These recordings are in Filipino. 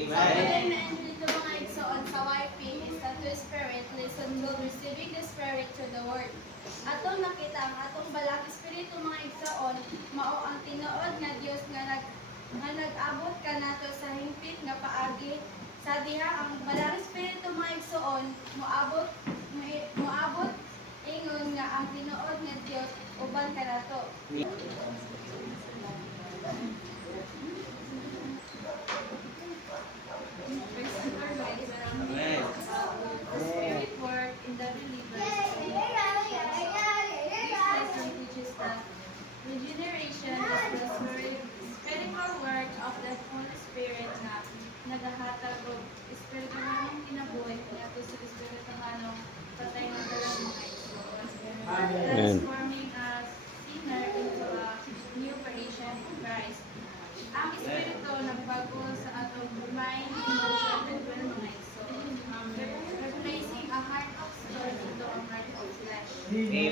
So, pwede na dito mga igsoon sa YP is the two spirit, listen to receiving the spirit through the word. Atong nakita ang atong balang espiritu mga igsoon, mao ang tinuod nga Dios nga nag-abot ka nato sa hingpit nga paagi. Sa diha ang balang espiritu mga igsoon, moabot ingon nga ang tinuod nga Dios uban ka nato. Spirit work in the believers. This lesson teaches that regeneration is the spiritual work of the Holy Spirit na nagahatag og espiritualong kinabuhi ngadto sa espiritualong patay na dalang mga igsoon. Transforming a sinner into a new creation in Christ. Ang espiritu nagbago sa atong mind, emotion, and will mga igsoon. Replacing a heart of stone into a heart of flesh.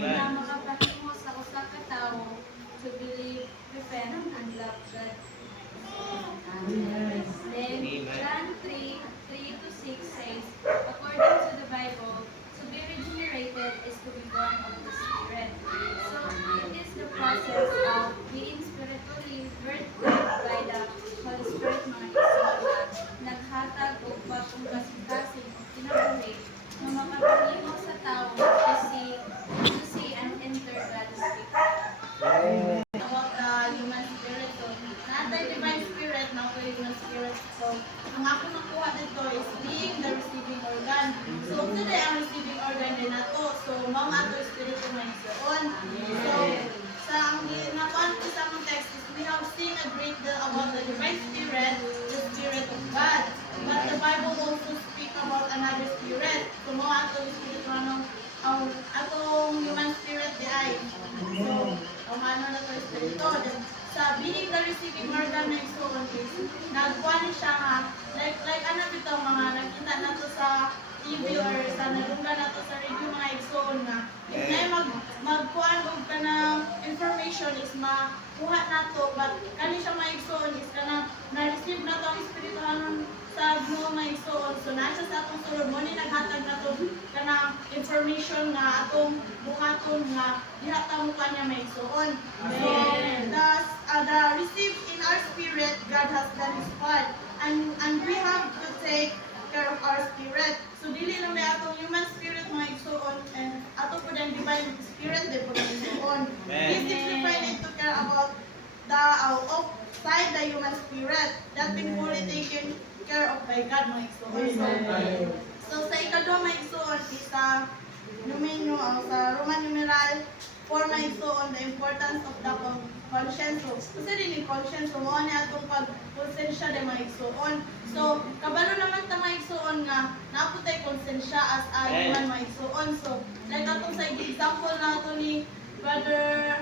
Na makapahimo sa usa ka tawo to believe, repent, and love God. Then John 3:3-6 says, according to the Bible, to be regenerated is to be born of the Spirit. So it is the process of being spiritually birthed by the Holy Spirit mga igsoon na naghatag og bagong kasing-kasing o kinabuhi na makapahimo sa tawo to see and enter God's kingdom. About the human spirit. So, natay divine spirit, nato human spirit. So, ang ako nakuha dito is being the receiving organ. So, today ang receiving organ din nato. So, mao ato espiritu nga igsoon. So, sa ang nakuha ko sa akong text is we have seen a great deal about the divine spirit, the spirit of God. But the Bible also speak about another spirit. So, mao ato espiritu ang atong human spirit di ay. So, ang ano na to espiritu. Sa being the receiving organ na igsoon is nagkuha ni siya nga like ano bito mga nakita nato sa TV or sa nalungga nato sa radio mga igsoon nga if na magkuhan og kanang information is makuha nato but kani siya mga igsoon is kanang na-receive nato ang espirituhanon sa Ginoo mga igsoon. So nasa sa atong sulod mo ni naghatag nato kanang information nga atong buhaton nga diha ta mo kanya mga igsoon. So the received in our spirit, God has done His part, and we have to take care of our spirit. So dili na may atong human spirit mga igsoon and ato po din divine spirit din po mga igsoon. This is defined to care about the outside the human spirit that been fully taken care of by God mga igsoon. So sa ikadua mga igsoon is sa Roman numeral 4 mga igsoon, the importance of the conscience. Kasi din yung conscience, so mo niya itong pag-konsensya din mga igsoon. So, kabalo naman ta mga igsoon nga, naputay konsensya as a human mga igsoon. So, like atong sa example na ito ni Brother,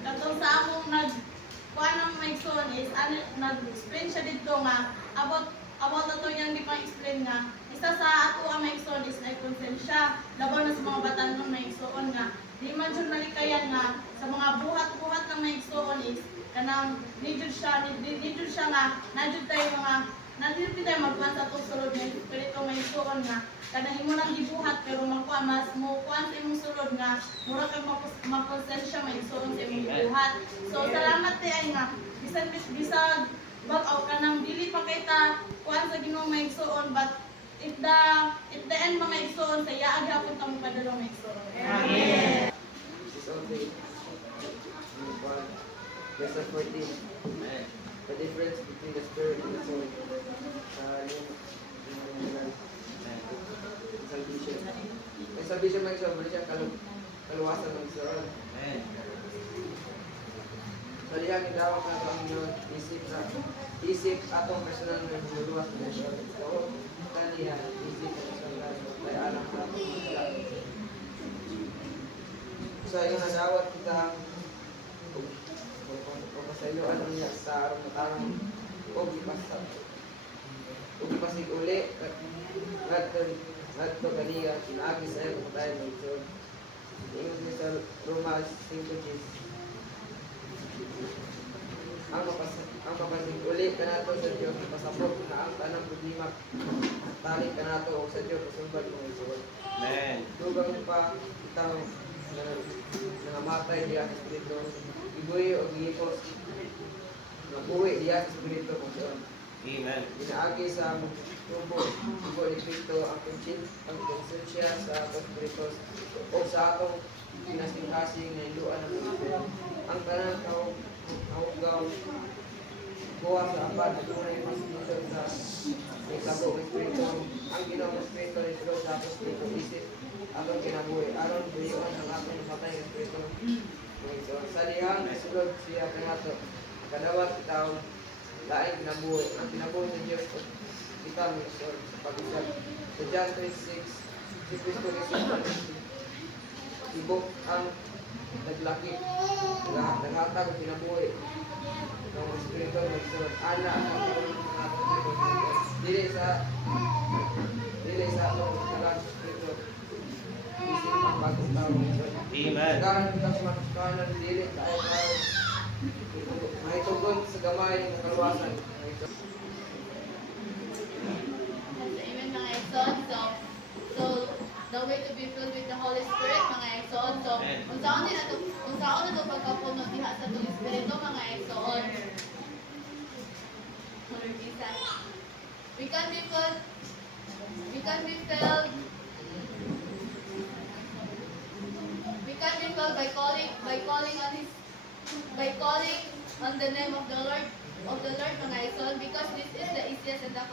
katong sa among kuha ng mga igsoon is, nag-explain siya dito nga, about ito yung di pa-explain nga, isa sa ato ang mga igsoon is nag-konsensya, laban na sa mga batan ng mga igsoon nga, di man dyan malikayan nga, sa mga buhat-buhat ng mga igsoon is, kanang nidjud siya nga, nadjud tayo magkuhan sa itong sulod nga, pero mga igsoon nga, kanang himo nang gibuhat, pero magkuhan, mas mo kuhan sa imong sulod nga, mura kang makonsensya mga igsoon sa imong gibuhat. So, salamat tayo nga, bisag bag-aw kanang dili pa kita kuhan sa Ginoo mga igsoon, but if the end mga igsoon sa iya agyapon ta mo padulong mga igsoon. Amen. Lesson 14. The difference between the spirit and the soul. Salvation. Ang salvation mga igsoon, muli siya kaluwasan ng igsoon. So diyan gidawat na ang inyong isip atong personal na luluwas ng igsoon. So, kaniya, isip at personal ay alam sa so, yung nadawat kita papasayo ano niya sa arong-tarong o ipasig uli ngadto kaniya sinaagi sa iyo kung tayo ito ingon niya sa Roma 5:10 ang ang mapasig uli kanato sa Dios pasabot na ang tanang problema tali kanato o sa Dios pasumbat mo igsoon. Amen. Dugang pa itaw na nangamatay diya sa Espiritu, ibuhi o gihipos, mabuhi diya sa Espiritu kung saan. Amen. Inaagi sa tubo, ibo ni Espiritu ang konsensya sa atong Espiritu o sa atong kinasing-kasing na iluan ng Espiritu. Ang tanang kaugaw, buwa sa abad na tunay mas dito sa may tabo ng Espiritu. Ang ginawa ng Espiritu ni Diyos sa atong Espiritu isip atong kinabuhi. Aron buyuan ang atong matay ng Espiritu. Sa dihang isulod siya kanato. Kadawat itaw laing kinabuhi. Ang kinabuhi ng Diyos kita mo sa pag-isap. Sa John 3:6, si Kristo ibok ang naglaki. Naghatag ang kinabuhi ng Espiritu ng Diyos. Ana ang dili sa atong talang Espiritu. Isip ang bagong tao ng Diyos. Amen. Kagaran kita sa matuskanan, dili tayo tayo. May tugon sa gamay ng kaluwasan. Amen, mga Exon. So, the way to be filled with the Holy Spirit, mga Exon. So, kung saan na ito pagkapuno diha sa itong Espiritu, mga Exon. Lord Jesus. We can be filled by calling on the name of the Lord, mga Exon, because this is the easiest and the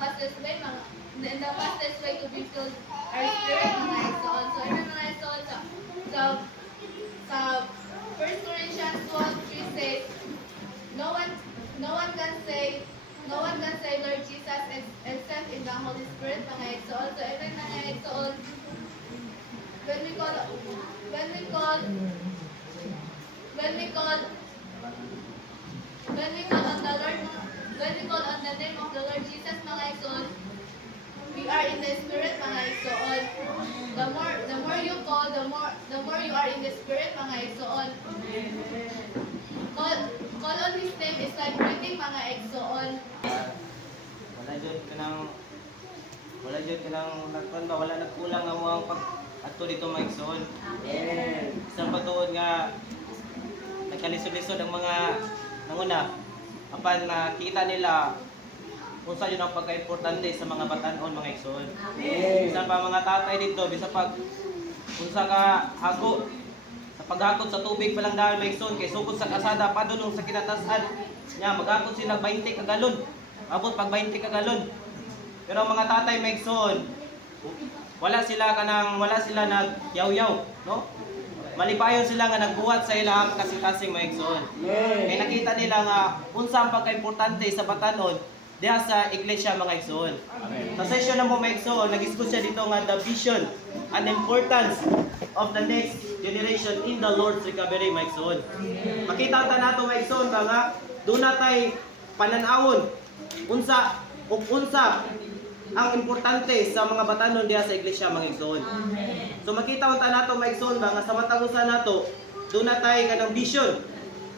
fastest way to be filled our spirit, mga Exon. So, every mga Exon, sa 1 Corinthians 1:3 says, no one can say Lord Jesus except in the Holy Spirit, mga Exon. So, every mga Exon, when we call on the name of the Lord Jesus, mga Exon, we are in the Spirit, mga Exon. The more you call, the more you are in the Spirit, mga Exon. Call on His name is like breathing, mga Exon. Wala jud kanang nagkuan ba, wala nagkulang ang mga pag-adto dito mga Exon. Amen. Isang patuod nga nagkalisod-lisod ang mga nanguna apan nakita nila kung saan yun ang pagka-importante sa mga batanon, mga Exon. Isa pa mga tatay dito, bisa pag unsa ka hago sa paghakot sa tubig pa lang dahil mga Exon, kay sugod sa kasada padulong sa kinatasan nya maghakot sila 20 ka galon, abot pag 20 ka galon. Pero ang mga tatay mga Exon, wala sila nagyaw-yaw, no? Malipayon sila nga nagbuhat sa ilang kasing-kasing mga Exon. Kaya nakita nila nga unsa ang pagka-importante sa batanon diha sa iglesia, mga Exon. Sa session na mo mga Exon, nag-discuss siya dito nga the vision and importance of the next generation in the Lord's recovery, mga Exon. Makita ta nato mga Exon nga doon natay pananawon unsa ang importante sa mga batanon diha sa iglesia, mga Exon. So makita unta nato mga Exon nga sa matang usa nato doon natay kanang vision,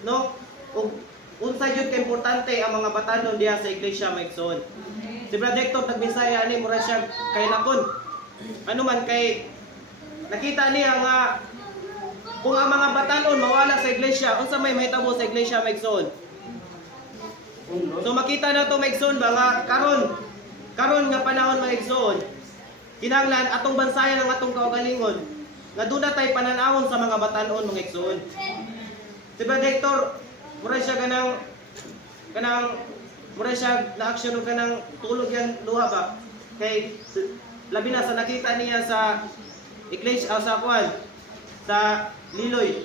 no? Ug unsa jud ka importante ang mga batanon diha sa iglesia, mga Exon. Si Brother Hector nagbinsaya ani mura siya kay lakon. Ano man kay nakita niya nga kung ang mga batanon mawala sa iglesia, unsa may mahitabo sa iglesia, mga Exon. So makita nato mga Exon ba nga karon nga panahon, mga Exon, kinahanglan atong bansayan ang atong kaugalingon nga doon natay pananawon sa mga batanon, mga Exon. Si Brother Hector mura siya mura siya na action og kanang tulog yan luha ba kay labi na sa nakita niya sa iglesia sa Liloy.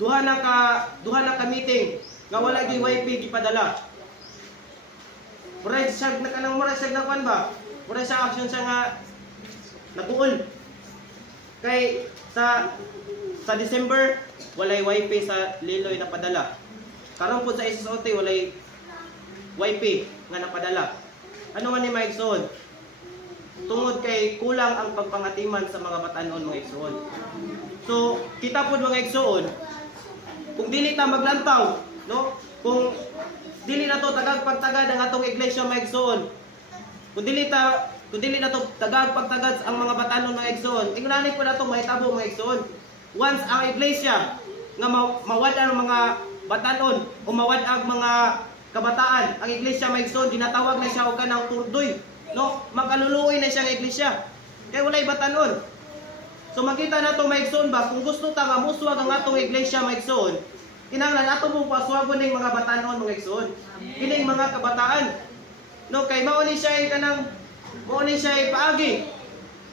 Duha na ka meeting nga wala gyud wifi gipadala. Mura siya nakuan ba? Mura siya action siya nga nabuol. Kay sa December walay wifi sa Liloy na padala. Karon po sa SSOT walay wifi nga napadala. Ano man ni mga Exon? Tungod kay kulang ang pagpangatiman sa mga batanon, mga Exon. So, kita po mga Exon, kung dili ta maglantaw, no? kung dili na to tagag pagtagad ang atong iglesia mga igsoon. Kung dili na to tagag pagtagad ang mga batanon mga igsoon, ingani po nato mahitabo mga igsoon. Once ang iglesia nga mawad ang mga batanon o mawad ang mga kabataan, ang iglesia mga igsoon ginatawag na siya og kanang turdoy, no? Makaluluoy na siya ang iglesia. Kay walay batanon. So makita nato mga igsoon ba kung gusto ta nga muswag ang atong iglesia mga igsoon, kinahanglan ato mong paswagon ning mga batanon mga igsoon. Kining mga kabataan. No, kay mao ni siya paagi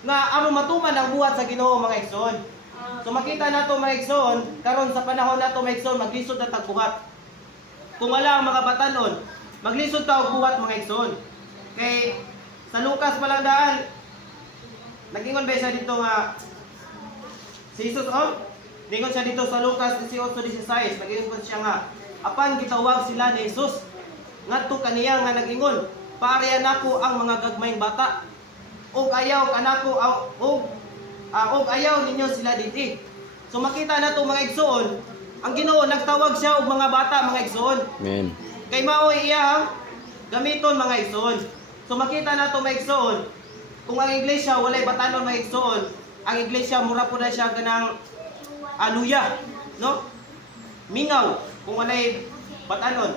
nga aron matuman ang buhat sa Ginoo mga igsoon. So makita nato mga igsoon karon sa panahon nato mga igsoon maglisod na tagbuhat. Kung wala ang mga batanon, maglisod ta og buhat mga igsoon. Kay sa Lucas pa lang daan nagingon ba siya dito nga si Jesus ningon siya dito sa Lucas 18:16, nagingon siya nga apan gitawag sila ni Jesus ngadto kaniya nga nagingon, pareha nako ang mga gagmayng bata ug ayaw kanako ug ayaw ninyo sila dinhi. So makita nato mga igsoon, ang Ginoo nagtawag siya og mga bata mga igsoon. Amen. Kay mao iyang gamiton mga igsoon. So makita nato mga igsoon, kung ang iglesia walay batanon mga igsoon, ang iglesia mura po na siya ganang aluya, no? Mingaw kung walay batanon.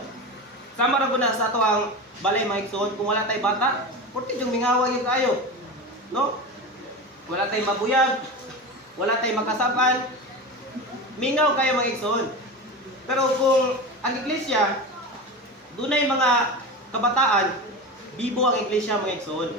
Sama ra gud na sa ato ang balay mga igsoon, kung wala tay bata, porti yung mingawa yung kayo, no? Wala tay mabuyag, wala tay makasapan, mingaw kayo mga igsoon. Pero kung ang iglesia dunay mga kabataan, bibo ang iglesia mga igsoon.